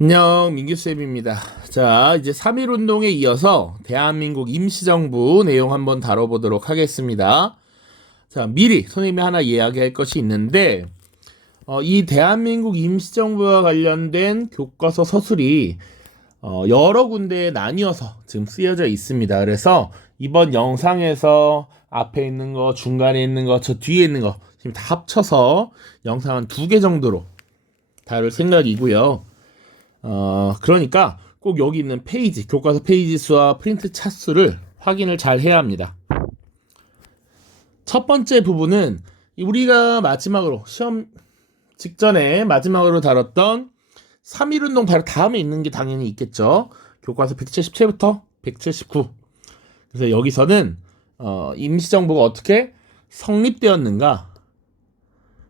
안녕, 민규쌤입니다. 자, 이제 3.1 운동에 이어서 대한민국 임시정부 내용 한번 다뤄보도록 하겠습니다. 자, 미리 선생님이 하나 이야기할 것이 있는데, 이 대한민국 임시정부와 관련된 교과서 서술이 여러 군데에 나뉘어서 지금 쓰여져 있습니다. 그래서 이번 영상에서 앞에 있는 거, 중간에 있는 거, 저 뒤에 있는 거 지금 다 합쳐서 영상 한 2개 정도로 다룰 생각이고요. 그러니까 꼭 여기 있는 페이지, 교과서 페이지 수와 프린트 차수를 확인을 잘 해야 합니다. 첫 번째 부분은 우리가 마지막으로 시험 직전에 마지막으로 다뤘던 3.1 운동 바로 다음에 있는 게 당연히 있겠죠. 교과서 177부터 179. 그래서 여기서는 임시정부가 어떻게 성립되었는가,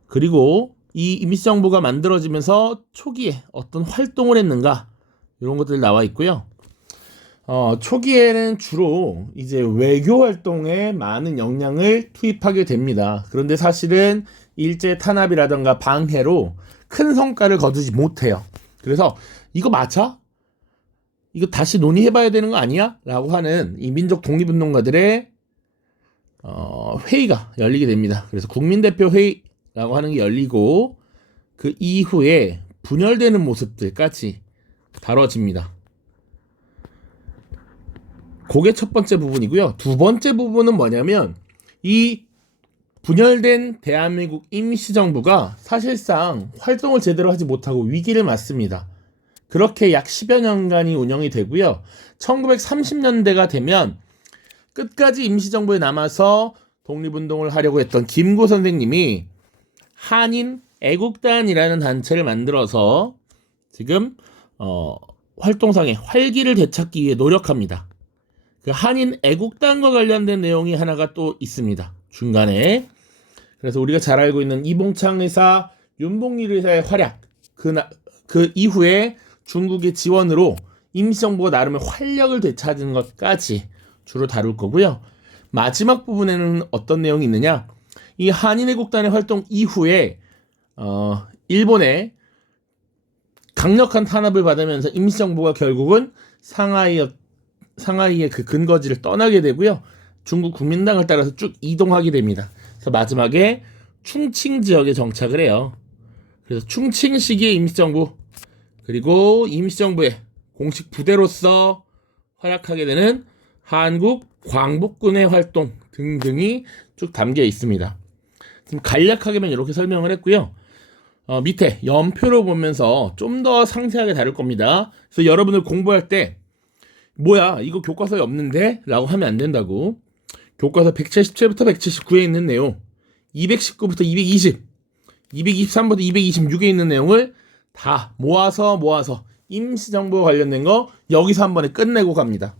그리고 이 임시정부가 만들어지면서 초기에 어떤 활동을 했는가, 이런 것들이 나와 있고요. 초기에는 주로 이제 외교 활동에 많은 역량을 투입하게 됩니다. 그런데 사실은 일제 탄압이라던가 방해로 큰 성과를 거두지 못해요. 그래서 이거 맞아? 이거 다시 논의해봐야 되는 거 아니야? 라고 하는 이 민족 독립운동가들의 회의가 열리게 됩니다. 그래서 국민대표 회의라고 하는 게 열리고 그 이후에 분열되는 모습들까지 다뤄집니다. 그게 첫 번째 부분이고요. 두 번째 부분은 뭐냐면 이 분열된 대한민국 임시정부가 사실상 활동을 제대로 하지 못하고 위기를 맞습니다. 그렇게 약 10여 년간이 운영이 되고요. 1930년대가 되면 끝까지 임시정부에 남아서 독립운동을 하려고 했던 김구 선생님이 한인 애국단이라는 단체를 만들어서 지금 활동상의 활기를 되찾기 위해 노력합니다. 그 한인 애국단과 관련된 내용이 하나가 또 있습니다. 중간에. 그래서 우리가 잘 알고 있는 이봉창 의사, 윤봉길 의사의 활약, 그 이후에 중국의 지원으로 임시정부가 나름의 활력을 되찾은 것까지 주로 다룰 거고요. 마지막 부분에는 어떤 내용이 있느냐? 이 한인애국단의 활동 이후에 일본의 강력한 탄압을 받으면서 임시정부가 결국은 상하이의 그 근거지를 떠나게 되고요. 중국 국민당을 따라서 쭉 이동하게 됩니다. 그래서 마지막에 충칭 지역에 정착을 해요. 그래서 충칭 시기의 임시정부, 그리고 임시정부의 공식 부대로서 활약하게 되는 한국 광복군의 활동 등등이 쭉 담겨 있습니다. 지금 간략하게만 이렇게 설명을 했고요. 밑에 연표를 보면서 좀 더 상세하게 다룰 겁니다. 그래서 여러분들 공부할 때 뭐야 이거 교과서에 없는데? 라고 하면 안 된다고. 교과서 177부터 179에 있는 내용, 219부터 220, 223부터 226에 있는 내용을 다 모아서 임시정부와 관련된 거 여기서 한 번에 끝내고 갑니다.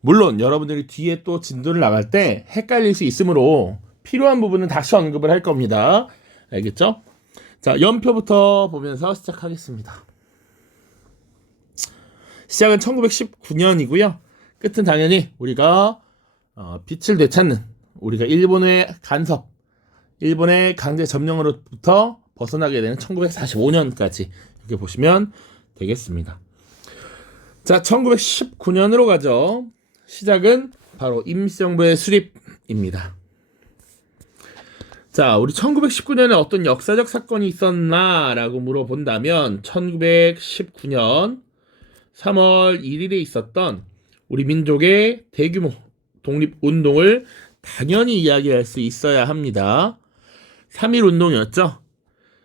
물론 여러분들이 뒤에 또 진도를 나갈 때 헷갈릴 수 있으므로 필요한 부분은 다시 언급을 할 겁니다. 알겠죠? 자, 연표부터 보면서 시작하겠습니다. 시작은 1919년이고요. 끝은 당연히 우리가 빛을 되찾는, 우리가 일본의 간섭, 일본의 강제 점령으로부터 벗어나게 되는 1945년까지 이렇게 보시면 되겠습니다. 자, 1919년으로 가죠. 시작은 바로 임시정부의 수립입니다. 자, 우리 1919년에 어떤 역사적 사건이 있었나라고 물어본다면 1919년 3월 1일에 있었던 우리 민족의 대규모 독립운동을 당연히 이야기할 수 있어야 합니다. 3.1 운동이었죠.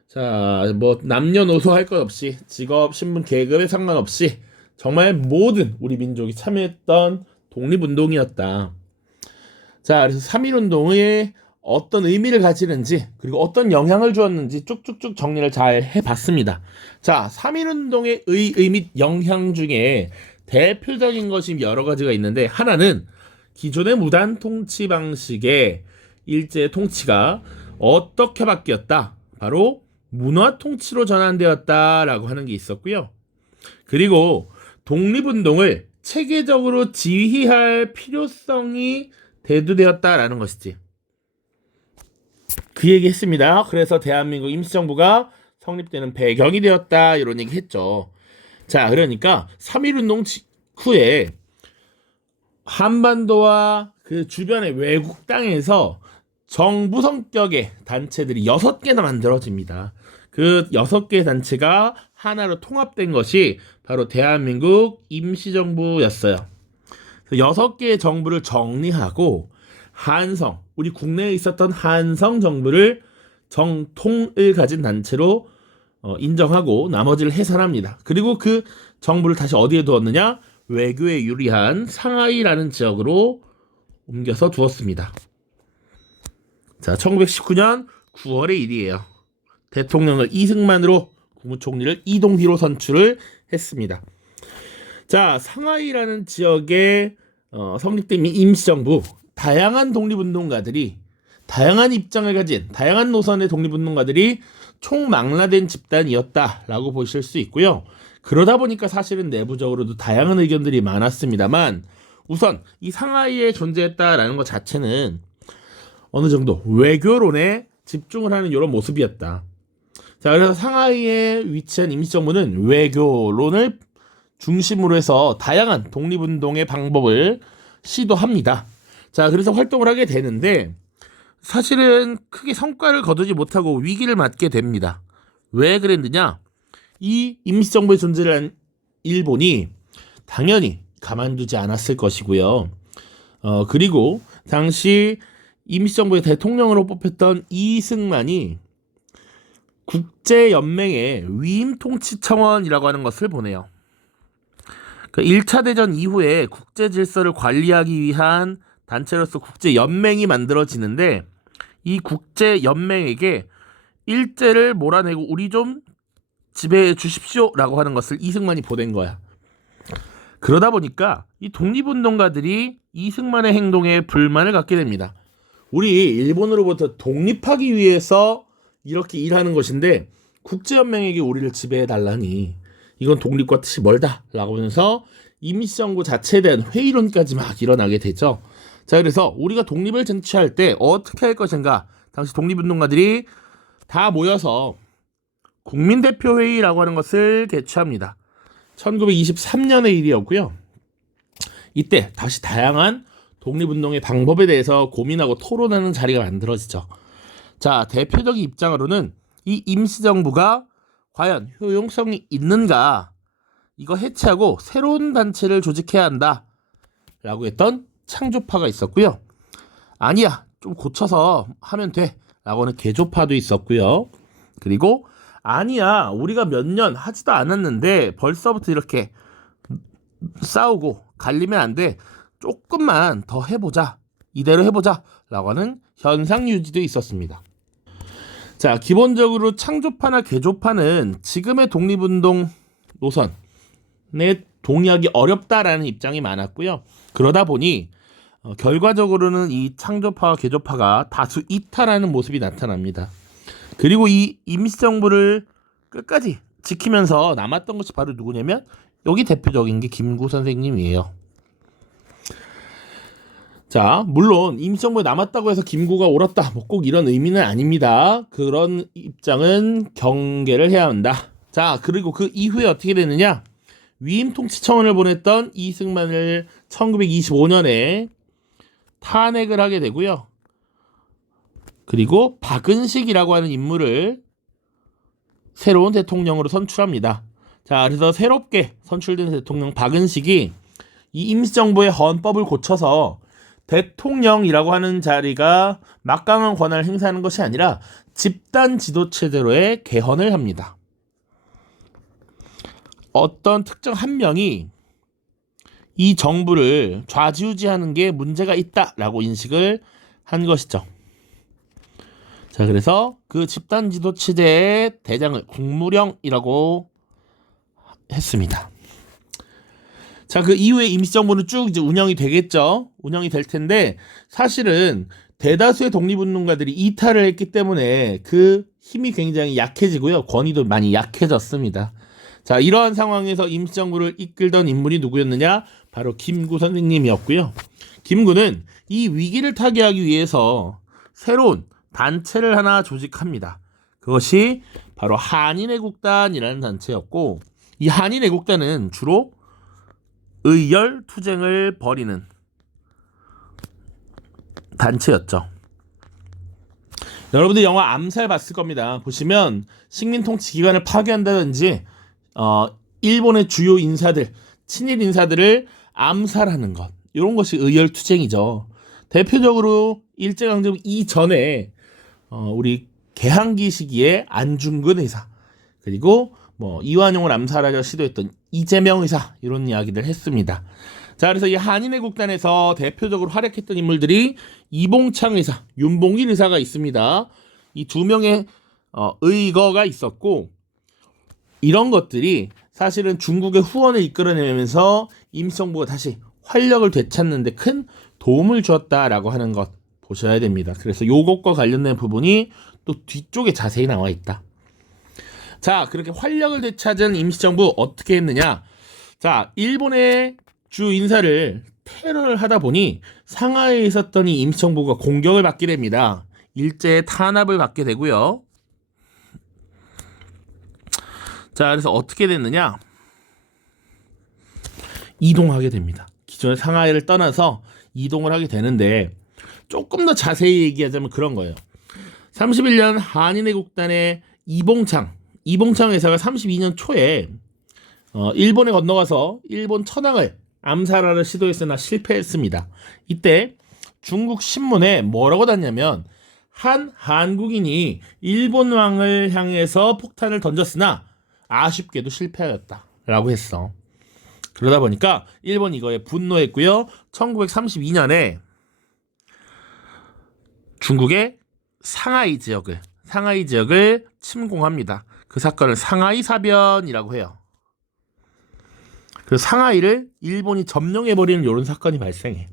자, 뭐 남녀노소 할 것 없이, 직업, 신분, 계급에 상관없이 정말 모든 우리 민족이 참여했던 독립운동이었다. 자, 그래서 3.1 운동에 어떤 의미를 가지는지, 그리고 어떤 영향을 주었는지 쭉쭉쭉 정리를 잘 해봤습니다. 자, 3.1 운동의 의의 및 영향 중에 대표적인 것이 여러 가지가 있는데, 하나는 기존의 무단 통치 방식의 일제 통치가 어떻게 바뀌었다? 바로 문화 통치로 전환되었다라고 하는 게 있었고요. 그리고 독립운동을 체계적으로 지휘할 필요성이 대두되었다라는 것이지. 그 얘기 했습니다. 그래서 대한민국 임시정부가 성립되는 배경이 되었다, 이런 얘기 했죠. 자, 그러니까 3.1운동 직후에 한반도와 그 주변의 외국 땅에서 정부 성격의 단체들이 6개나 만들어집니다. 그 6개의 단체가 하나로 통합된 것이 바로 대한민국 임시정부였어요. 6개의 정부를 정리하고 한성, 우리 국내에 있었던 한성 정부를 정통을 가진 단체로 인정하고 나머지를 해산합니다. 그리고 그 정부를 다시 어디에 두었느냐? 외교에 유리한 상하이라는 지역으로 옮겨서 두었습니다. 자, 1919년 9월의 일이에요. 대통령을 이승만으로, 국무총리를 이동희로 선출을 했습니다. 자, 상하이라는 지역에 성립된 임시정부, 다양한 독립운동가들이, 다양한 입장을 가진 다양한 노선의 독립운동가들이 총망라된 집단이었다라고 보실 수 있고요. 그러다 보니까 사실은 내부적으로도 다양한 의견들이 많았습니다만, 우선 이 상하이에 존재했다라는 것 자체는 어느 정도 외교론에 집중을 하는 이런 모습이었다. 자, 그래서 상하이에 위치한 임시정부는 외교론을 중심으로 해서 다양한 독립운동의 방법을 시도합니다. 자, 그래서 활동을 하게 되는데 사실은 크게 성과를 거두지 못하고 위기를 맞게 됩니다. 왜 그랬느냐? 이 임시정부의 존재를 한 일본이 당연히 가만두지 않았을 것이고요. 그리고 당시 임시정부의 대통령으로 뽑혔던 이승만이 국제연맹의 위임통치청원이라고 하는 것을 보내요. 1차 대전 이후에 국제 질서를 관리하기 위한 단체로서 국제연맹이 만들어지는데 이 국제연맹에게 일제를 몰아내고 우리 좀 지배해 주십시오 라고 하는 것을 이승만이 보낸 거야. 그러다 보니까 이 독립운동가들이 이승만의 행동에 불만을 갖게 됩니다. 우리 일본으로부터 독립하기 위해서 이렇게 일하는 것인데 국제연맹에게 우리를 지배해 달라니 이건 독립과 뜻이 멀다 라고 하면서 임시정부 자체에 대한 회의론까지 막 일어나게 되죠. 자, 그래서 우리가 독립을 쟁취할 때 어떻게 할 것인가, 당시 독립운동가들이 다 모여서 국민대표회의라고 하는 것을 개최합니다. 1923년의 일이었고요. 이때 다시 다양한 독립운동의 방법에 대해서 고민하고 토론하는 자리가 만들어지죠. 자, 대표적인 입장으로는 이 임시정부가 과연 효용성이 있는가, 이거 해체하고 새로운 단체를 조직해야 한다 라고 했던 창조파가 있었고요. 아니야, 좀 고쳐서 하면 돼 라고 하는 개조파도 있었고요. 그리고 아니야, 우리가 몇 년 하지도 않았는데 벌써부터 이렇게 싸우고 갈리면 안 돼, 조금만 더 해보자, 이대로 해보자 라고 하는 현상유지도 있었습니다. 자, 기본적으로 창조파나 개조파는 지금의 독립운동 노선에 동의하기 어렵다라는 입장이 많았고요. 그러다 보니 결과적으로는 이 창조파와 개조파가 다수 이탈하는 모습이 나타납니다. 그리고 이 임시정부를 끝까지 지키면서 남았던 것이 바로 누구냐면 여기 대표적인 게 김구 선생님이에요. 자, 물론 임시정부에 남았다고 해서 김구가 옳았다, 뭐 꼭 이런 의미는 아닙니다. 그런 입장은 경계를 해야 한다. 자, 그리고 그 이후에 어떻게 되느냐? 위임통치청원을 보냈던 이승만을 1925년에 탄핵을 하게 되고요. 그리고 박은식이라고 하는 인물을 새로운 대통령으로 선출합니다. 자, 그래서 새롭게 선출된 대통령 박은식이 이 임시정부의 헌법을 고쳐서 대통령이라고 하는 자리가 막강한 권한을 행사하는 것이 아니라 집단 지도 체제로의 개헌을 합니다. 어떤 특정 한 명이 이 정부를 좌지우지하는 게 문제가 있다라고 인식을 한 것이죠. 자, 그래서 그 집단 지도 체제의 대장을 국무령이라고 했습니다. 자, 그 이후에 임시정부는 쭉 이제 운영이 되겠죠. 운영이 될 텐데 사실은 대다수의 독립운동가들이 이탈을 했기 때문에 그 힘이 굉장히 약해지고요. 권위도 많이 약해졌습니다. 자, 이러한 상황에서 임시정부를 이끌던 인물이 누구였느냐? 바로 김구 선생님이었고요. 김구는 이 위기를 타개하기 위해서 새로운 단체를 하나 조직합니다. 그것이 바로 한인애국단이라는 단체였고, 이 한인애국단은 주로 의열투쟁을 벌이는 단체였죠. 여러분들 영화 암살 봤을 겁니다. 보시면 식민통치기관을 파괴한다든지 일본의 주요 인사들, 친일 인사들을 암살하는 것, 이런 것이 의열투쟁이죠. 대표적으로 일제강점기 이전에 우리 개항기 시기에 안중근 의사, 그리고 이완용을 암살하려 시도했던 이재명 의사, 이런 이야기를 했습니다. 자, 그래서 이 한인애국단에서 대표적으로 활약했던 인물들이 이봉창 의사, 윤봉길 의사가 있습니다. 이 두 명의 의거가 있었고, 이런 것들이 사실은 중국의 후원을 이끌어내면서 임시정부가 다시 활력을 되찾는 데 큰 도움을 주었다라고 하는 것 보셔야 됩니다. 그래서 요것과 관련된 부분이 또 뒤쪽에 자세히 나와 있다. 자, 그렇게 활력을 되찾은 임시정부 어떻게 했느냐? 자, 일본의 주 인사를 테러를 하다 보니 상하이에 있었던 이 임시정부가 공격을 받게 됩니다. 일제의 탄압을 받게 되고요. 자, 그래서 어떻게 됐느냐? 이동하게 됩니다. 기존의 상하이를 떠나서 이동을 하게 되는데, 조금 더 자세히 얘기하자면 그런 거예요. 31년 한인애국단의 이봉창 회사가 32년 초에 일본에 건너가서 일본 천황을 암살하려 시도했으나 실패했습니다. 이때 중국 신문에 뭐라고 났냐면, 한 한국인이 일본 왕을 향해서 폭탄을 던졌으나 아쉽게도 실패하였다라고 했어. 그러다 보니까 일본이 이거에 분노했고요. 1932년에 중국의 상하이 지역을 침공합니다. 그 사건을 상하이 사변이라고 해요. 그 상하이를 일본이 점령해버리는 이런 사건이 발생해.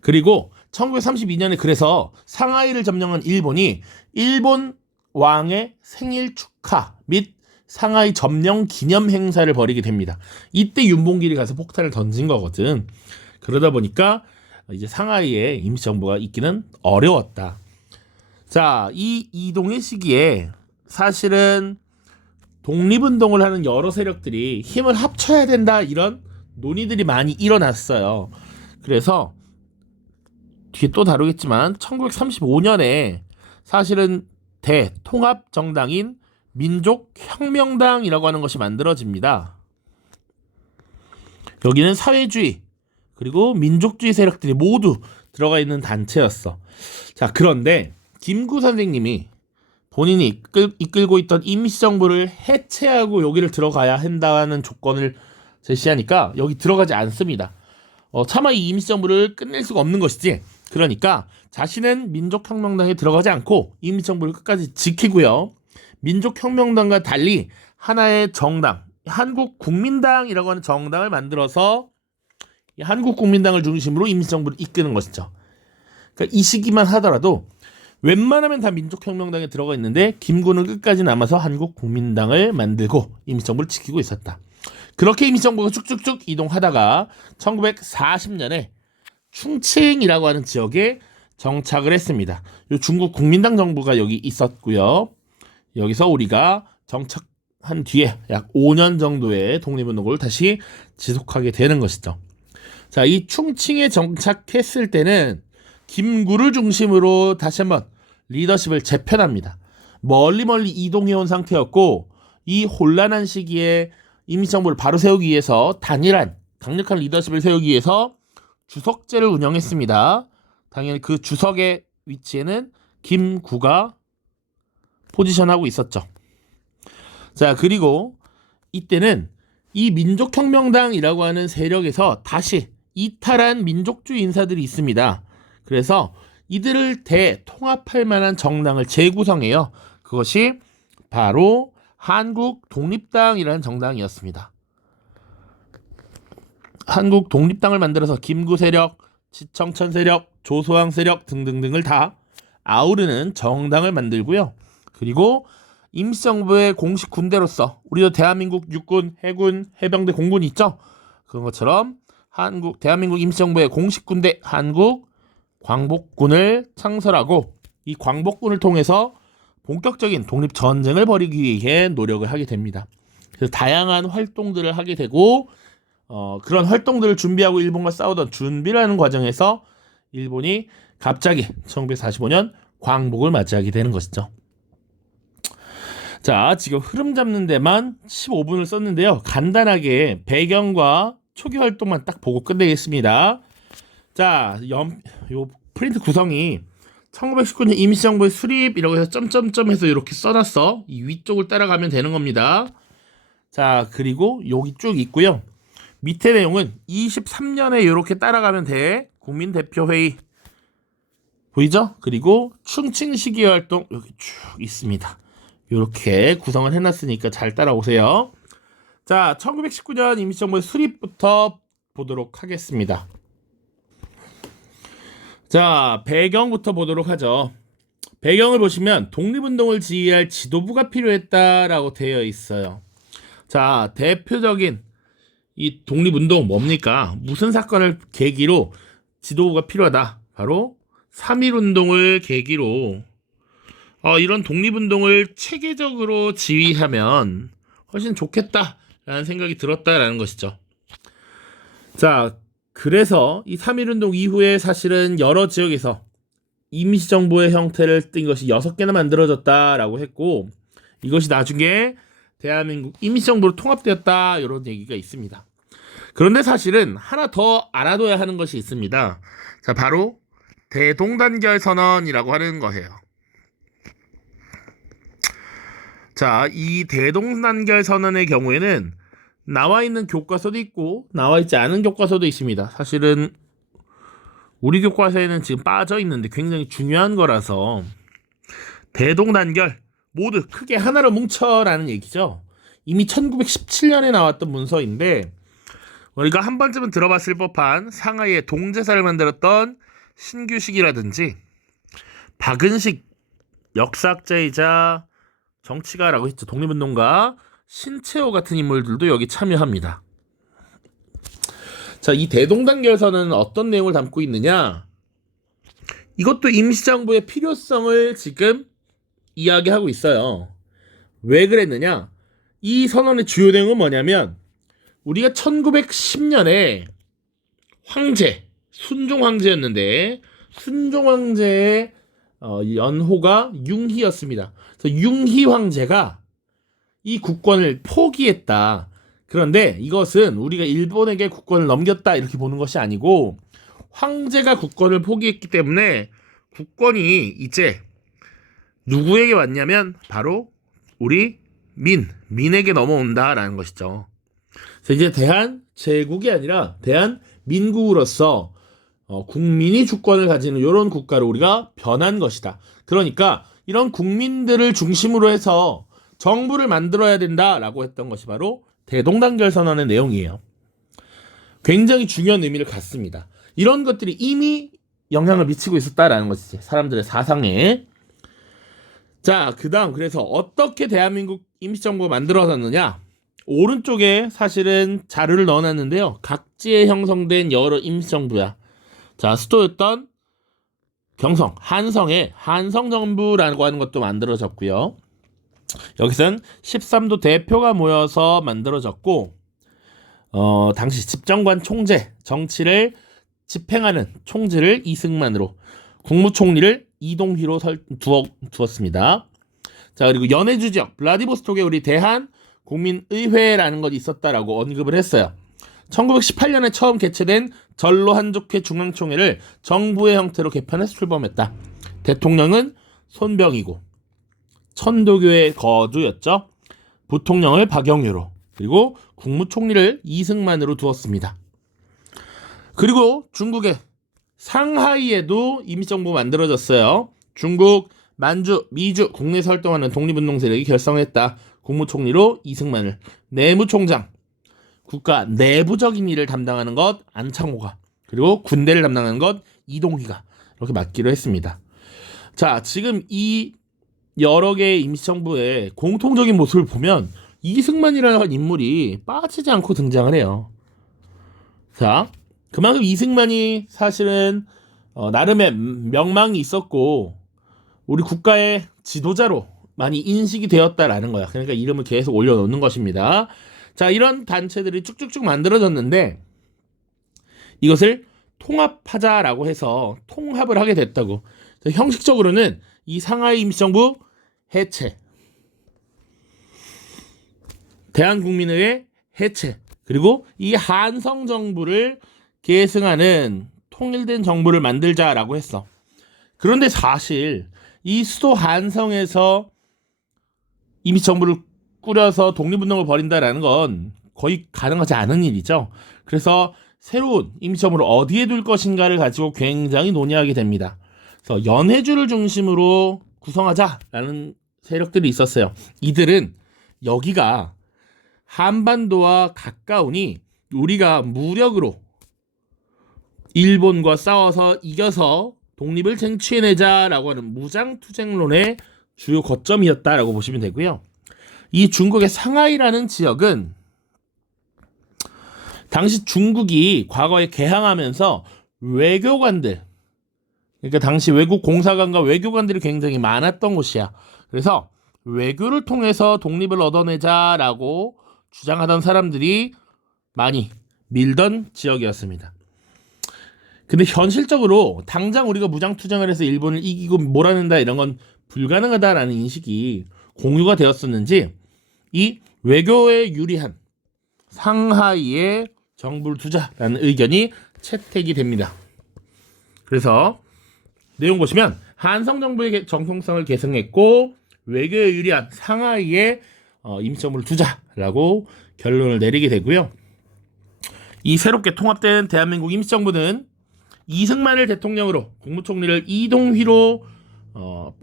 그리고 1932년에 그래서 상하이를 점령한 일본이 일본 왕의 생일 축하 및 상하이 점령 기념 행사를 벌이게 됩니다. 이때 윤봉길이 가서 폭탄을 던진 거거든. 그러다 보니까 이제 상하이에 임시정부가 있기는 어려웠다. 자, 이 이동의 시기에 사실은 독립운동을 하는 여러 세력들이 힘을 합쳐야 된다, 이런 논의들이 많이 일어났어요. 그래서 뒤에 또 다루겠지만 1935년에 사실은 대통합정당인 민족혁명당이라고 하는 것이 만들어집니다. 여기는 사회주의 그리고 민족주의 세력들이 모두 들어가 있는 단체였어. 자, 그런데 김구 선생님이 본인이 이끌고 있던 임시정부를 해체하고 여기를 들어가야 한다는 조건을 제시하니까 여기 들어가지 않습니다. 차마 이 임시정부를 끝낼 수가 없는 것이지. 그러니까 자신은 민족혁명당에 들어가지 않고 임시정부를 끝까지 지키고요. 민족혁명당과 달리 하나의 정당, 한국국민당이라고 하는 정당을 만들어서 이 한국국민당을 중심으로 임시정부를 이끄는 것이죠. 그러니까 이 시기만 하더라도 웬만하면 다 민족혁명당에 들어가 있는데 김구는 끝까지 남아서 한국국민당을 만들고 임시정부를 지키고 있었다. 그렇게 임시정부가 쭉쭉쭉 이동하다가 1940년에 충칭이라고 하는 지역에 정착을 했습니다. 요 중국 국민당 정부가 여기 있었고요. 여기서 우리가 정착한 뒤에 약 5년 정도의 독립운동을 다시 지속하게 되는 것이죠. 자, 이 충칭에 정착했을 때는 김구를 중심으로 다시 한번 리더십을 재편합니다. 멀리 이동해온 상태였고, 이 혼란한 시기에 임시정부를 바로 세우기 위해서 단일한 강력한 리더십을 세우기 위해서 주석제를 운영했습니다. 당연히 그 주석의 위치에는 김구가 포지션하고 있었죠. 자, 그리고 이때는 이 민족혁명당이라고 하는 세력에서 다시 이탈한 민족주의 인사들이 있습니다. 그래서 이들을 대통합할 만한 정당을 재구성해요. 그것이 바로 한국 독립당이라는 정당이었습니다. 한국 독립당을 만들어서 김구 세력, 지청천 세력, 조소왕 세력 등등등을 다 아우르는 정당을 만들고요. 그리고 임시정부의 공식 군대로서 우리도 대한민국 육군, 해군, 해병대, 공군이 있죠. 그런 것처럼 대한민국 임시정부의 공식 군대 한국 광복군을 창설하고 이 광복군을 통해서 본격적인 독립전쟁을 벌이기 위해 노력을 하게 됩니다. 그래서 다양한 활동들을 하게 되고 그런 활동들을 준비하고 일본과 싸우던 준비를 하는 과정에서 일본이 갑자기 1945년 광복을 맞이하게 되는 것이죠. 자, 지금 흐름 잡는 데만 15분을 썼는데요. 간단하게 배경과 초기 활동만 딱 보고 끝내겠습니다. 자, 요 프린트 구성이 1919년 임시정부의 수립이라고 해서 점점점 해서 이렇게 써놨어. 이 위쪽을 따라가면 되는 겁니다. 자, 그리고 여기 쭉 있고요. 밑에 내용은 23년에 이렇게 따라가면 돼. 국민대표회의 보이죠? 그리고 충칭 시기 활동 여기 쭉 있습니다. 이렇게 구성을 해놨으니까 잘 따라오세요. 자, 1919년 임시정부의 수립부터 보도록 하겠습니다. 자, 배경부터 보도록 하죠. 배경을 보시면 독립운동을 지휘할 지도부가 필요했다라고 되어 있어요. 자, 대표적인 이 독립운동 뭡니까? 무슨 사건을 계기로 지도부가 필요하다? 바로 3.1운동을 계기로 이런 독립운동을 체계적으로 지휘하면 훨씬 좋겠다라는 생각이 들었다라는 것이죠. 자, 그래서 이 3.1운동 이후에 사실은 여러 지역에서 임시정부의 형태를 띈 것이 6개나 만들어졌다라고 했고, 이것이 나중에 대한민국 임시정부로 통합되었다 이런 얘기가 있습니다. 그런데 사실은 하나 더 알아둬야 하는 것이 있습니다. 자, 바로 대동단결 선언이라고 하는 거예요. 자, 이 대동단결 선언의 경우에는 나와 있는 교과서도 있고 나와 있지 않은 교과서도 있습니다. 사실은 우리 교과서에는 지금 빠져 있는데 굉장히 중요한 거라서 대동단결 모두 크게 하나로 뭉쳐라는 얘기죠. 이미 1917년에 나왔던 문서인데 우리가 한 번쯤은 들어봤을 법한 상하이의 동제사를 만들었던 신규식이라든지 박은식 역사학자이자 정치가라고 했죠. 독립운동가 신채호 같은 인물들도 여기 참여합니다. 자, 이 대동단결선은 어떤 내용을 담고 있느냐? 이것도 임시정부의 필요성을 지금 이야기하고 있어요. 왜 그랬느냐? 이 선언의 주요 내용은 뭐냐면 우리가 1910년에 황제, 순종 황제였는데 순종 황제의 연호가 융희였습니다. 그래서 융희 황제가 이 국권을 포기했다. 그런데 이것은 우리가 일본에게 국권을 넘겼다 이렇게 보는 것이 아니고 황제가 국권을 포기했기 때문에 국권이 이제 누구에게 왔냐면 바로 우리 민에게 넘어온다라는 것이죠. 그래서 이제 대한제국이 아니라 대한민국으로서 국민이 주권을 가지는 이런 국가로 우리가 변한 것이다. 그러니까 이런 국민들을 중심으로 해서 정부를 만들어야 된다라고 했던 것이 바로 대동단결 선언의 내용이에요. 굉장히 중요한 의미를 갖습니다. 이런 것들이 이미 영향을 미치고 있었다라는 것이지, 사람들의 사상에. 자, 그 다음 그래서 어떻게 대한민국 임시정부가 만들어졌느냐? 오른쪽에 사실은 자료를 넣어놨는데요. 각지에 형성된 여러 임시정부야. 자, 수도였던 경성, 한성에 한성정부라고 하는 것도 만들어졌고요. 여기서는 13도 대표가 모여서 만들어졌고 당시 집정관 총재, 정치를 집행하는 총재를 이승만으로, 국무총리를 이동휘로 두었습니다. 자, 그리고 연해주 지역 블라디보스톡에 우리 대한국민의회라는 것이 있었다라고 언급을 했어요. 1918년에 처음 개최된 전로 한족회 중앙총회를 정부의 형태로 개편해서 출범했다. 대통령은 손병이고 천도교의 거주였죠. 부통령을 박영유로, 그리고 국무총리를 이승만으로 두었습니다. 그리고 중국의 상하이에도 임시정부 만들어졌어요. 중국, 만주, 미주 국내에서 활동하는 독립운동 세력이 결성했다. 국무총리로 이승만을, 내무총장, 국가 내부적인 일을 담당하는 것 안창호가, 그리고 군대를 담당하는 것 이동휘가 이렇게 맡기로 했습니다. 자, 지금 이 여러 개의 임시정부의 공통적인 모습을 보면 이승만이라는 인물이 빠지지 않고 등장을 해요. 자, 그만큼 이승만이 사실은 나름의 명망이 있었고 우리 국가의 지도자로 많이 인식이 되었다라는 거야. 그러니까 이름을 계속 올려놓는 것입니다. 자, 이런 단체들이 쭉쭉쭉 만들어졌는데 이것을 통합하자라고 해서 통합을 하게 됐다고. 자, 형식적으로는 이 상하이 임시정부 해체, 대한국민의회 해체, 그리고 이 한성정부를 계승하는 통일된 정부를 만들자라고 했어. 그런데 사실 이 수도 한성에서 임시정부를 꾸려서 독립운동을 벌인다라는 건 거의 가능하지 않은 일이죠. 그래서 새로운 임시정부를 어디에 둘 것인가를 가지고 굉장히 논의하게 됩니다. 그래서 연해주를 중심으로 구성하자라는 세력들이 있었어요. 이들은 여기가 한반도와 가까우니 우리가 무력으로 일본과 싸워서 이겨서 독립을 쟁취해내자라고 하는 무장투쟁론의 주요 거점이었다라고 보시면 되고요. 이 중국의 상하이라는 지역은 당시 중국이 과거에 개항하면서 외교관들, 그러니까 당시 외국 공사관과 외교관들이 굉장히 많았던 곳이야. 그래서 외교를 통해서 독립을 얻어내자라고 주장하던 사람들이 많이 밀던 지역이었습니다. 근데 현실적으로 당장 우리가 무장투쟁을 해서 일본을 이기고 몰아낸다 이런 건 불가능하다라는 인식이 공유가 되었었는지 이 외교에 유리한 상하이에 정부를 두자라는 의견이 채택이 됩니다. 그래서 내용 보시면 한성정부의 정통성을 계승했고 외교에 유리한 상하이에 임시정부를 두자라고 결론을 내리게 되고요. 이 새롭게 통합된 대한민국 임시정부는 이승만을 대통령으로 국무총리를 이동휘로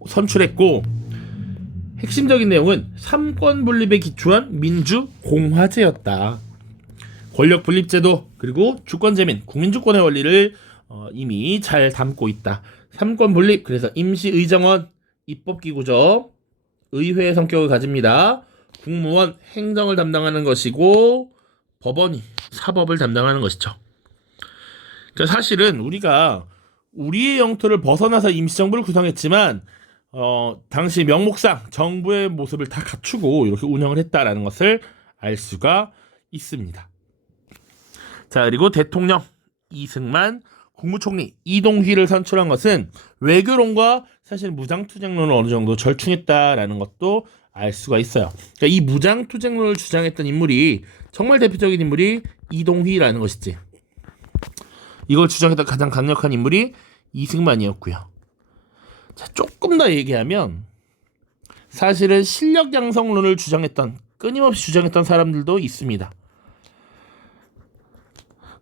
선출했고 핵심적인 내용은 삼권 분립에 기초한 민주공화제였다. 권력 분립제도 그리고 주권제민 국민주권의 원리를 이미 잘 담고 있다. 삼권 분립, 그래서 임시의정원 입법기구죠. 의회의 성격을 가집니다. 국무원 행정을 담당하는 것이고 법원이 사법을 담당하는 것이죠. 그러니까 사실은 우리가 우리의 영토를 벗어나서 임시정부를 구성했지만 당시 명목상 정부의 모습을 다 갖추고 이렇게 운영을 했다라는 것을 알 수가 있습니다. 자, 그리고 대통령 이승만, 국무총리 이동휘를 선출한 것은 외교론과 사실 무장투쟁론을 어느 정도 절충했다라는 것도 알 수가 있어요. 그러니까 이 무장투쟁론을 주장했던 인물이 정말 대표적인 인물이 이동휘라는 것이지. 이걸 주장했던 가장 강력한 인물이 이승만이었고요. 자, 조금 더 얘기하면 사실은 실력 양성론을 끊임없이 주장했던 사람들도 있습니다.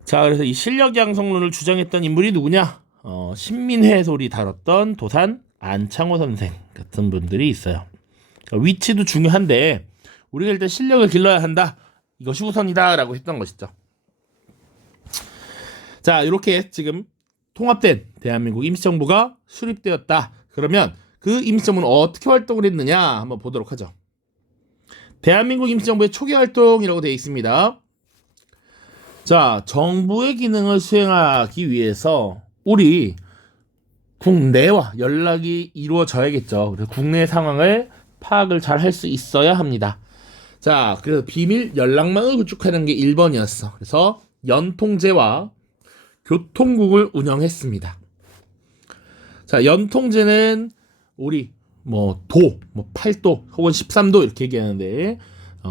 자, 그래서 이 실력 양성론을 주장했던 인물이 누구냐? 신민회 소리 다뤘던 도산 안창호 선생 같은 분들이 있어요. 그러니까 위치도 중요한데 우리가 일단 실력을 길러야 한다. 이것이 우선이다라고 했던 것이죠. 자, 이렇게 지금 통합된 대한민국 임시정부가 수립되었다. 그러면 그 임시정부는 어떻게 활동을 했느냐 한번 보도록 하죠. 대한민국 임시정부의 초기 활동이라고 되어 있습니다. 자, 정부의 기능을 수행하기 위해서 우리 국내와 연락이 이루어져야겠죠. 그래서 국내 상황을 파악을 잘 할 수 있어야 합니다. 자, 그래서 비밀 연락망을 구축하는 게 1번이었어. 그래서 연통제와 교통국을 운영했습니다. 자, 연통제는 우리 도, 8도 혹은 13도 이렇게 얘기하는데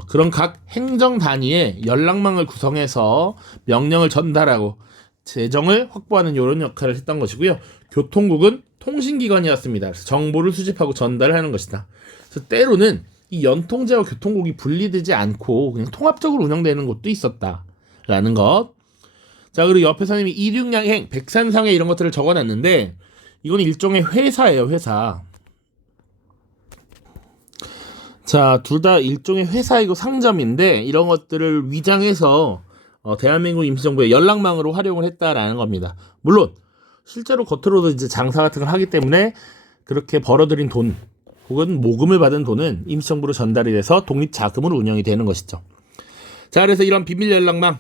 그런 각 행정 단위의 연락망을 구성해서 명령을 전달하고 재정을 확보하는 이런 역할을 했던 것이고요. 교통국은 통신기관이었습니다. 그래서 정보를 수집하고 전달하는 것이다. 그래서 때로는 이 연통제와 교통국이 분리되지 않고 그냥 통합적으로 운영되는 곳도 있었다라는 것. 자, 그리고 옆에 선생님이 이륙양행, 백산상해 이런 것들을 적어놨는데 이건 일종의 회사예요, 회사. 자, 둘 다 일종의 회사이고 상점인데 이런 것들을 위장해서 대한민국 임시정부의 연락망으로 활용을 했다라는 겁니다. 물론 실제로 겉으로도 이제 장사 같은 걸 하기 때문에 그렇게 벌어들인 돈 혹은 모금을 받은 돈은 임시정부로 전달이 돼서 독립자금으로 운영이 되는 것이죠. 자, 그래서 이런 비밀 연락망,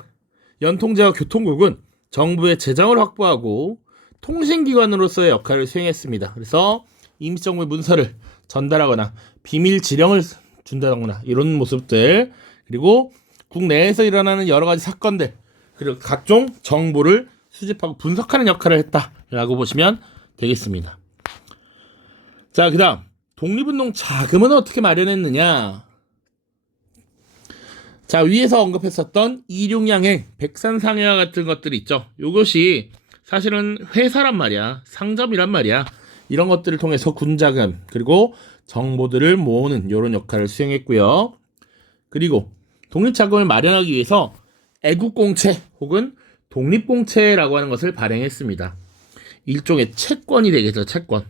연통제와 교통국은 정부의 재정을 확보하고 통신기관으로서의 역할을 수행했습니다. 그래서 임시정부의 문서를 전달하거나 비밀 지령을 준다거나 이런 모습들, 그리고 국내에서 일어나는 여러 가지 사건들, 그리고 각종 정보를 수집하고 분석하는 역할을 했다라고 보시면 되겠습니다. 자, 그다음 독립운동 자금은 어떻게 마련했느냐? 자, 위에서 언급했었던 일용양행, 백산상회와 같은 것들이 있죠. 이것이 사실은 회사란 말이야, 상점이란 말이야. 이런 것들을 통해서 군자금 그리고 정보들을 모으는 이런 역할을 수행했고요. 그리고 독립자금을 마련하기 위해서 애국공채 혹은 독립공채라고 하는 것을 발행했습니다. 일종의 채권이 되겠죠, 채권.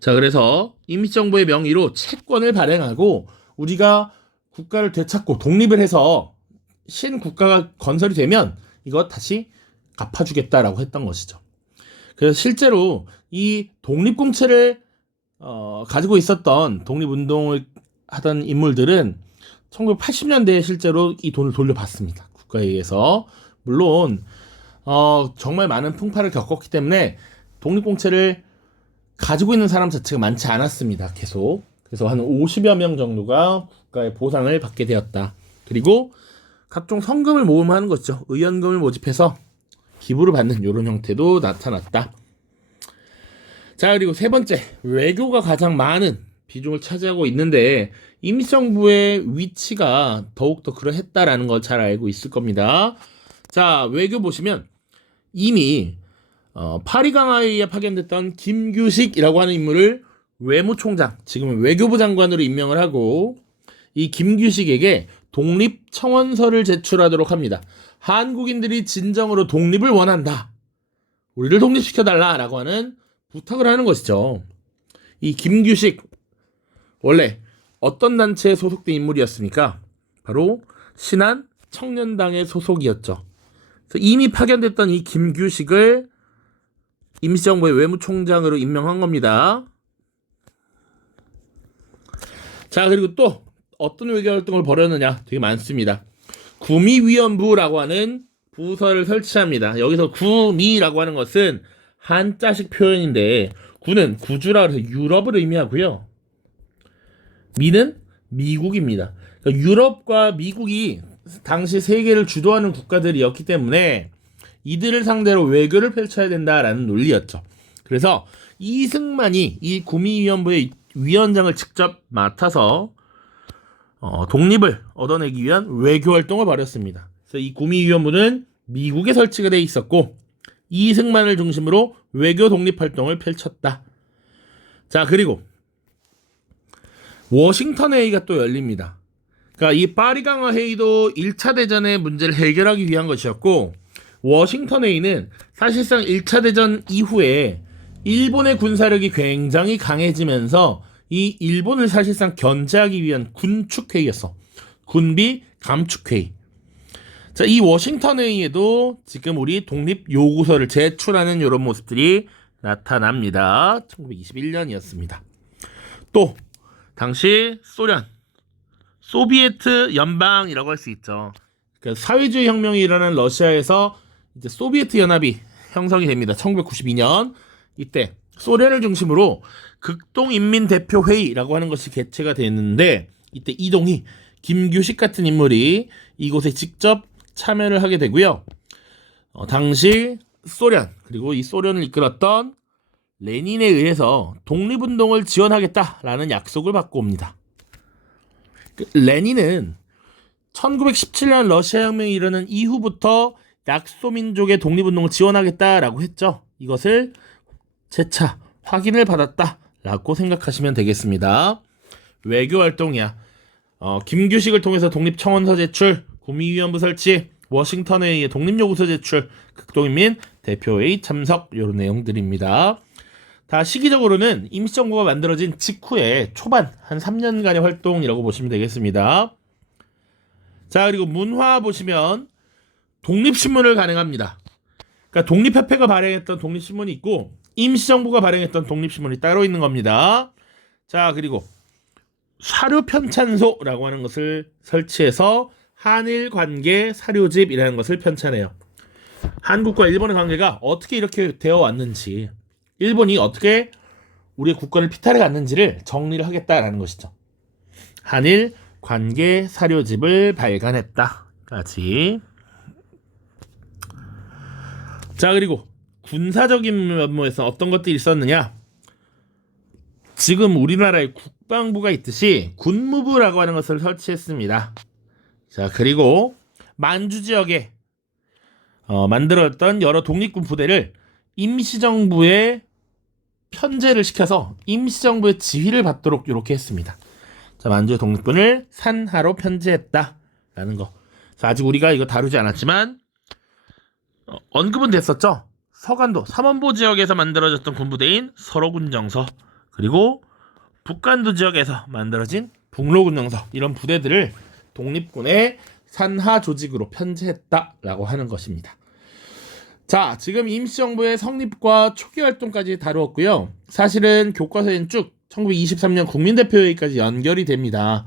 자, 그래서 임시정부의 명의로 채권을 발행하고 우리가 국가를 되찾고 독립을 해서 신국가가 건설이 되면 이거 다시 갚아주겠다라고 했던 것이죠. 그래서 실제로 이 독립공채를 가지고 있었던 독립운동을 하던 인물들은 1980년대에 실제로 이 돈을 돌려받습니다. 국가에 의해서. 물론 정말 많은 풍파를 겪었기 때문에 독립공채를 가지고 있는 사람 자체가 많지 않았습니다. 계속. 그래서 한 50여 명 정도가 국가의 보상을 받게 되었다. 그리고 각종 성금을 모금하는 것이죠. 의연금을 모집해서 기부를 받는 이런 형태도 나타났다. 자, 그리고 세 번째, 외교가 가장 많은 비중을 차지하고 있는데 임시정부의 위치가 더욱더 그러했다라는 걸 잘 알고 있을 겁니다. 자, 외교 보시면 이미 파리강화회의에 파견됐던 김규식이라고 하는 인물을 외무총장, 지금은 외교부 장관으로 임명을 하고 이 김규식에게 독립청원서를 제출하도록 합니다. 한국인들이 진정으로 독립을 원한다. 우리를 독립시켜달라라고 하는 부탁을 하는 것이죠. 이 김규식, 원래 어떤 단체에 소속된 인물이었습니까? 바로 신한 청년당의 소속이었죠. 그래서 이미 파견됐던 이 김규식을 임시정부의 외무총장으로 임명한 겁니다. 자, 그리고 또 어떤 외교활동을 벌였느냐? 되게 많습니다. 구미위원부라고 하는 부서를 설치합니다. 여기서 구미라고 하는 것은 한자식 표현인데 구는 구주라 해서 유럽을 의미하고요. 미는 미국입니다. 그러니까 유럽과 미국이 당시 세계를 주도하는 국가들이었기 때문에 이들을 상대로 외교를 펼쳐야 된다라는 논리였죠. 그래서 이승만이 이 구미위원부의 위원장을 직접 맡아서 독립을 얻어내기 위한 외교활동을 벌였습니다. 그래서 이 구미위원부는 미국에 설치가 돼 있었고 이승만을 중심으로 외교 독립활동을 펼쳤다. 자, 그리고 워싱턴 회의가 또 열립니다. 그러니까 이 파리강화 회의도 1차 대전의 문제를 해결하기 위한 것이었고 워싱턴 회의는 사실상 1차 대전 이후에 일본의 군사력이 굉장히 강해지면서 이 일본을 사실상 견제하기 위한 군축회의였어. 군비 감축회의. 자, 이 워싱턴 회의에도 지금 우리 독립 요구서를 제출하는 이런 모습들이 나타납니다. 1921년이었습니다. 또 당시 소련, 소비에트 연방이라고 할 수 있죠. 그러니까 사회주의 혁명이 일어난 러시아에서 이제 소비에트 연합이 형성이 됩니다. 1992년 이때 소련을 중심으로 극동인민대표회의라고 하는 것이 개최가 됐는데 이때 이동희, 김규식 같은 인물이 이곳에 직접 참여를 하게 되고요. 당시 소련 그리고 이 소련을 이끌었던 레닌에 의해서 독립운동을 지원하겠다라는 약속을 받고 옵니다. 레닌은 1917년 러시아 혁명이 일어난 이후부터 약소민족의 독립운동을 지원하겠다라고 했죠. 이것을 재차 확인을 받았다라고 생각하시면 되겠습니다. 외교활동이야. 김규식을 통해서 독립청원서 제출, 구미위원부 설치, 워싱턴 회의의 독립요구서 제출, 극동인민 대표회의 참석 이런 내용들입니다. 다 시기적으로는 임시정부가 만들어진 직후에 초반 한 3년간의 활동이라고 보시면 되겠습니다. 자, 그리고 문화 보시면 독립신문을 발행합니다. 그러니까 독립협회가 발행했던 독립신문이 있고 임시정부가 발행했던 독립신문이 따로 있는 겁니다. 자, 그리고 사료편찬소라고 하는 것을 설치해서 한일관계 사료집이라는 것을 편찬해요. 한국과 일본의 관계가 어떻게 이렇게 되어 왔는지, 일본이 어떻게 우리의 국권을 피탈해 갔는지를 정리를 하겠다라는 것이죠. 한일 관계 사료집을 발간했다까지. 자, 그리고 군사적인 면모에서 어떤 것들이 있었느냐? 지금 우리나라에 국방부가 있듯이 군무부라고 하는 것을 설치했습니다. 자, 그리고 만주 지역에 만들었던 여러 독립군 부대를 임시정부에 편제를 시켜서 임시정부의 지휘를 받도록 이렇게 했습니다. 자, 만주의 독립군을 산하로 편제했다라는 거. 자, 아직 우리가 이거 다루지 않았지만 언급은 됐었죠. 서간도 삼원보 지역에서 만들어졌던 군부대인 서로군정서, 그리고 북간도 지역에서 만들어진 북로군정서, 이런 부대들을 독립군의 산하 조직으로 편제했다라고 하는 것입니다. 자, 지금 임시정부의 성립과 초기 활동까지 다루었고요. 사실은 교과서에는 쭉 1923년 국민대표회의까지 연결이 됩니다.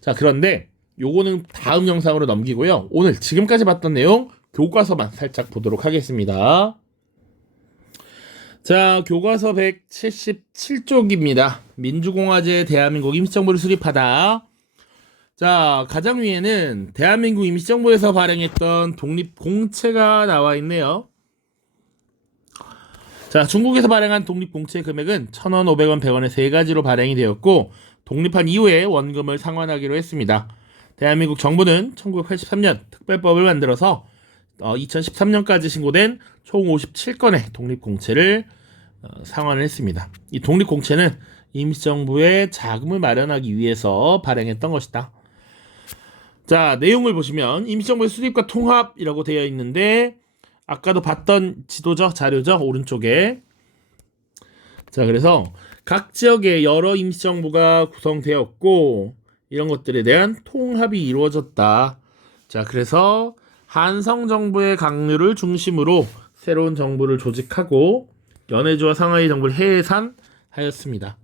자, 그런데 요거는 다음 영상으로 넘기고요. 오늘 지금까지 봤던 내용 교과서만 살짝 보도록 하겠습니다. 자, 교과서 177쪽입니다. 민주공화제 대한민국 임시정부를 수립하다. 자, 가장 위에는 대한민국 임시정부에서 발행했던 독립공채가 나와 있네요. 자, 중국에서 발행한 독립공채 금액은 1,000원, 500원, 100원의 세 가지로 발행이 되었고, 독립한 이후에 원금을 상환하기로 했습니다. 대한민국 정부는 1983년 특별법을 만들어서 2013년까지 신고된 총 57건의 독립공채를 상환을 했습니다. 이 독립공채는 임시정부의 자금을 마련하기 위해서 발행했던 것이다. 자, 내용을 보시면 임시정부의 수립과 통합이라고 되어 있는데, 아까도 봤던 지도죠, 자료죠, 오른쪽에. 자, 그래서 각 지역에 여러 임시정부가 구성되었고, 이런 것들에 대한 통합이 이루어졌다. 자, 그래서 한성정부의 강류를 중심으로 새로운 정부를 조직하고 연해주와 상하이 정부를 해산하였습니다.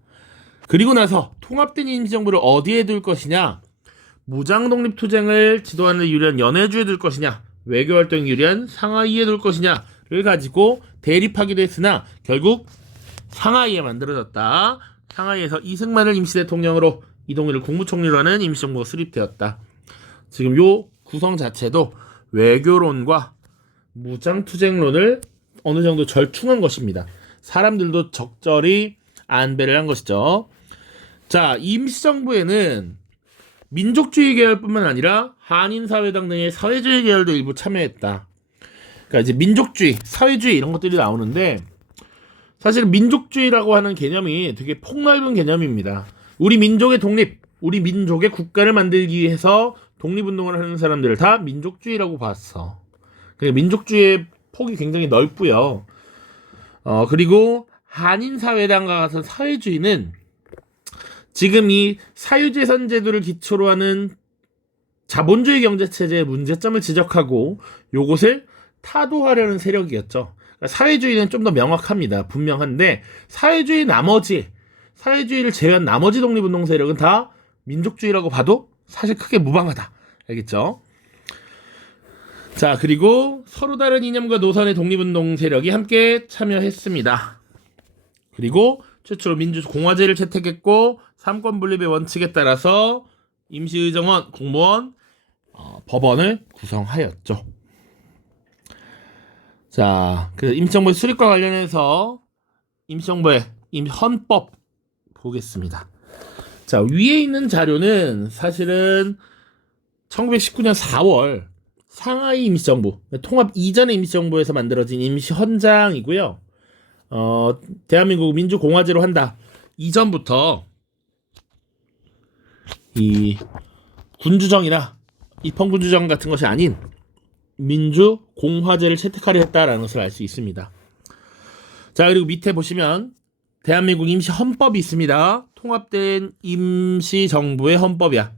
그리고 나서 통합된 임시정부를 어디에 둘 것이냐, 무장독립투쟁을 지도하는 데 유리한 연해주에 둘 것이냐, 외교활동에 유리한 상하이에 둘 것이냐를 가지고 대립하기도 했으나 결국 상하이에 만들어졌다. 상하이에서 이승만을 임시대통령으로, 이동일을 국무총리로 하는 임시정부가 수립되었다. 지금 요 구성 자체도 외교론과 무장투쟁론을 어느 정도 절충한 것입니다. 사람들도 적절히 안배를 한 것이죠. 자, 임시정부에는 민족주의 계열뿐만 아니라 한인사회당 등의 사회주의 계열도 일부 참여했다. 그러니까 이제 민족주의, 사회주의 이런 것들이 나오는데, 사실 민족주의라고 하는 개념이 되게 폭넓은 개념입니다. 우리 민족의 독립, 우리 민족의 국가를 만들기 위해서 독립운동을 하는 사람들을 다 민족주의라고 봤어. 그러니까 민족주의의 폭이 굉장히 넓고요. 그리고 한인사회당과 같은 사회주의는 지금 이 사유재산 제도를 기초로 하는 자본주의 경제체제의 문제점을 지적하고 요것을 타도하려는 세력이었죠. 그러니까 사회주의는 좀 더 명확합니다. 분명한데 사회주의를 제외한 나머지 독립운동 세력은 다 민족주의라고 봐도 사실 크게 무방하다. 알겠죠? 자, 그리고 서로 다른 이념과 노선의 독립운동 세력이 함께 참여했습니다. 그리고 최초로 민주공화제를 채택했고, 삼권 분립의 원칙에 따라서 임시의정원, 공무원, 법원을 구성하였죠. 자, 그 임시정부의 수립과 관련해서 임시정부의 헌법 보겠습니다. 자, 위에 있는 자료는 사실은 1919년 4월 상하이 임시정부, 통합 이전의 임시정부에서 만들어진 임시헌장이고요. 대한민국 민주공화제로 한다 이전부터 이 군주정이나 입헌군주정 같은 것이 아닌 민주공화제를 채택하려 했다라는 것을 알 수 있습니다. 자, 그리고 밑에 보시면 대한민국 임시헌법이 있습니다. 통합된 임시정부의 헌법이야.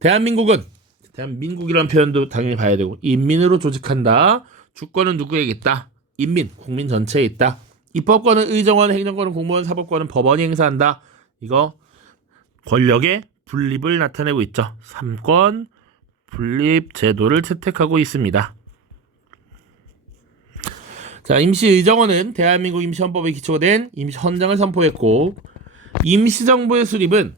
대한민국이라는 표현도 당연히 봐야 되고, 인민으로 조직한다. 주권은 누구에게 있다? 인민, 국민 전체에 있다. 입법권은 의정원, 행정권은 공무원, 사법권은 법원이 행사한다. 이거 권력의 분립을 나타내고 있죠. 삼권 분립 제도를 채택하고 있습니다. 자, 임시의정원은 대한민국 임시헌법에 기초가 된 임시헌장을 선포했고, 임시정부의 수립은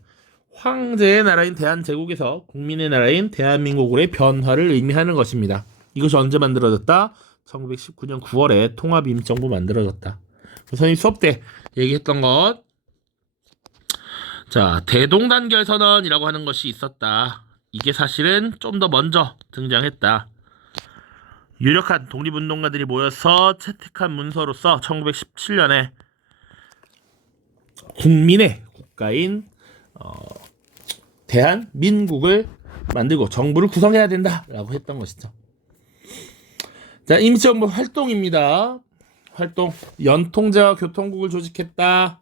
황제의 나라인 대한제국에서 국민의 나라인 대한민국으로의 변화를 의미하는 것입니다. 이것이 언제 만들어졌다? 1919년 9월에 통합임시정부 만들어졌다. 선생님 수업 때 얘기했던 것. 자, 대동단결선언이라고 하는 것이 있었다. 이게 사실은 좀 더 먼저 등장했다. 유력한 독립운동가들이 모여서 채택한 문서로서 1917년에 국민의 국가인 대한민국을 만들고 정부를 구성해야 된다라고 했던 것이죠. 자, 임시정부 활동입니다. 활동. 연통제와 교통국을 조직했다.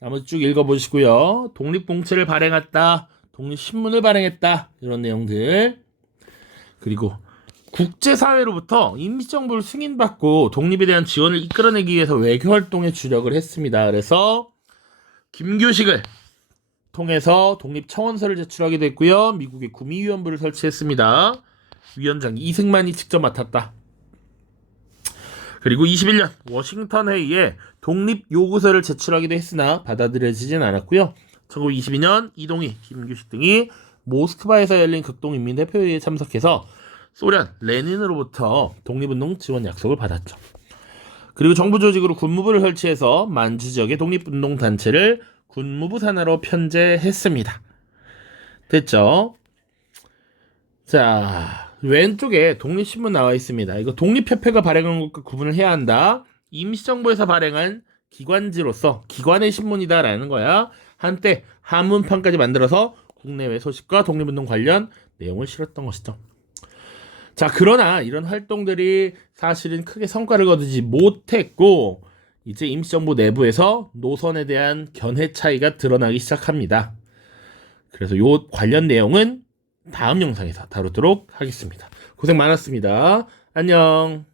나머지 쭉 읽어보시고요. 독립공채를 발행했다. 독립신문을 발행했다. 이런 내용들. 그리고 국제사회로부터 임시정부를 승인받고 독립에 대한 지원을 이끌어내기 위해서 외교활동에 주력을 했습니다. 그래서 김규식을 통해서 독립청원서를 제출하기도 했고요. 미국의 구미위원부를 설치했습니다. 위원장 이승만이 직접 맡았다. 그리고 21년 워싱턴 회의에 독립요구서를 제출하기도 했으나 받아들여지진 않았고요. 1922년 이동희, 김규식 등이 모스크바에서 열린 극동인민대표회의에 참석해서 소련 레닌으로부터 독립운동 지원 약속을 받았죠. 그리고 정부 조직으로 군무부를 설치해서 만주 지역의 독립운동 단체를 군무부 산하로 편제했습니다. 됐죠? 자, 왼쪽에 독립신문 나와 있습니다. 이거 독립협회가 발행한 것과 구분을 해야 한다. 임시정부에서 발행한 기관지로서 기관의 신문이다라는 거야. 한때 한문판까지 만들어서 국내외 소식과 독립운동 관련 내용을 실었던 것이죠. 자, 그러나 이런 활동들이 사실은 크게 성과를 거두지 못했고 이제 임시정부 내부에서 노선에 대한 견해 차이가 드러나기 시작합니다. 그래서 요 관련 내용은 다음 영상에서 다루도록 하겠습니다. 고생 많았습니다. 안녕.